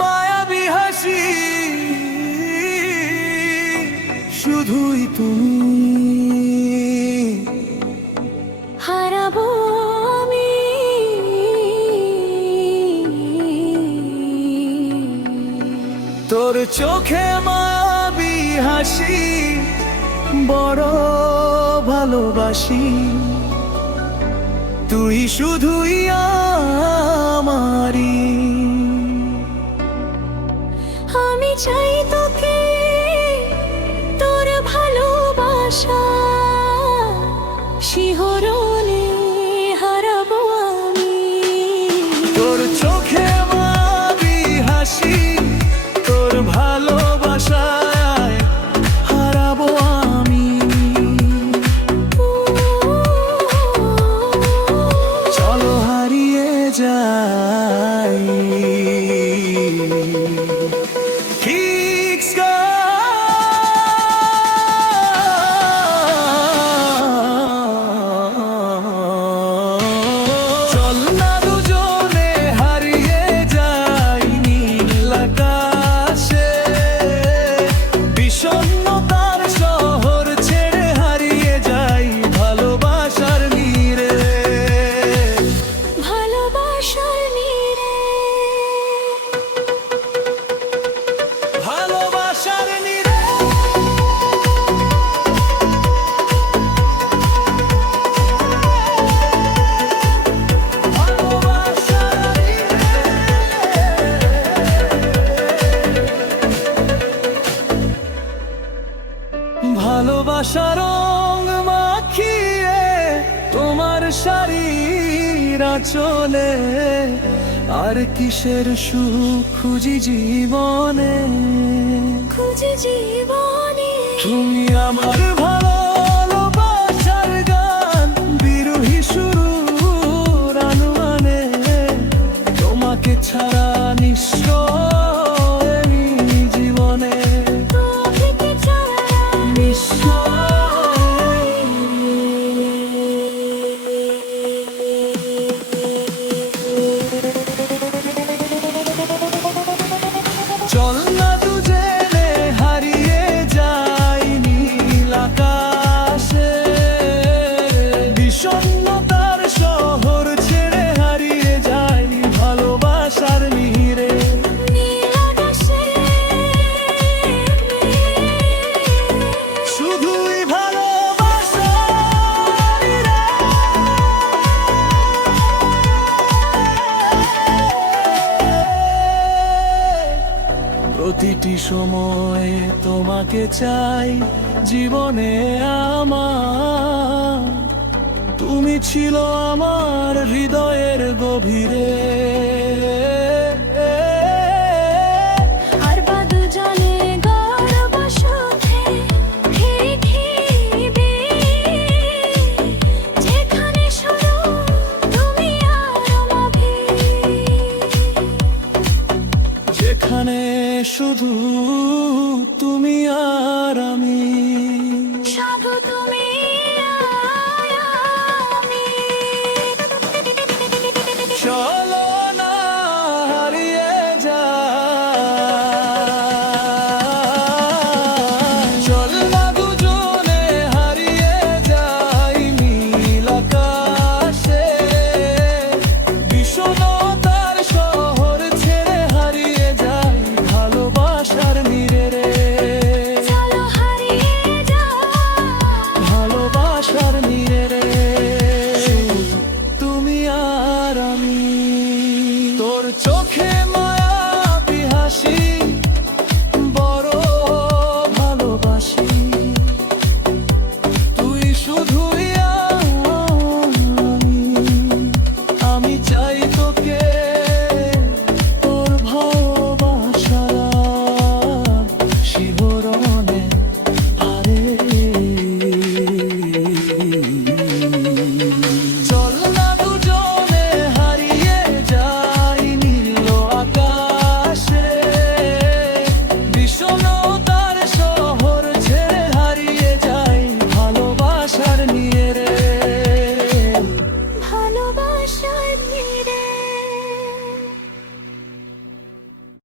মায়াবী হাসি শুধুই তুমি, হারাবো আমি। তোর চোখে মায়াবী হাসি বড় ভালোবাসি, তুই শুধুই আমারি। আমি চাই তোকে, তোর ভালোবাসা শিহরণে হারাবো আমি। তোর চোখে মায়াবী হাসি, তোর ভালোবাসায় হারাবো আমি। চলো হারিয়ে যাই ঠিক চল না দুজনে হারিয়ে যাই নীল আকাশে, বিষণ্ণতার শহর ছেড়ে হারিয়ে যাই ভালোবাসার নীড়ে। ভালোবাসার নীড়ে, ভালোবাসার নীড়ে। ভালোবাসার রং মাখিয়ে তোমার শাড়ির আঁচলে, আর কিসের সুখ খুঁজি জীবনে, খুঁজে জীবনে। তুমি আমার ভালোবাসার গান, বিরহী সুর আনুমানে, তোমাকে ছাড়া নিঃস্ব আমি জীবনে, তোকে ছাড়া নিঃস্ব। চল না দুজনে হারিয়ে যাই নীল আকাশে, বিষণ্ণতার শহর ছেড়ে হারিয়ে যাই ভালোবাসার নীড়ে। নীল আকাশে শুধুই ভালোবাসার নীড়ে। প্রতিটি সময় তোমাকে চাই জীবনে আমার, তুমি ছিল আমার হৃদয়ের গভীরে। আর বা দুজনে গর্ব সুখে দেখিবে, যেখানে শুধু তুমি আর আমি, যেখানে শুধু তুমি আর আমি। শুধু তুমি আর আমি। চলো না হারিয়ে যাই, চল না দুজনে হারিয়ে যাই নীল আকাশে, বিষণ্ণতার শহর ছেড়ে হারিয়ে যাই ভালোবাসার নীড়ে। চলো হারিয়ে যাই ভালোবাসার নীড়ে, তুমি আর আমি। তোর চোখে মায়াবী হাসি বড় ভালোবাসি, তুই শুধুই আমি। আমি চাই তোকে, তোর ভালোবাসার শিহরণে হারে। চল না দুজনে হারিয়ে ভালোবাসার তীরে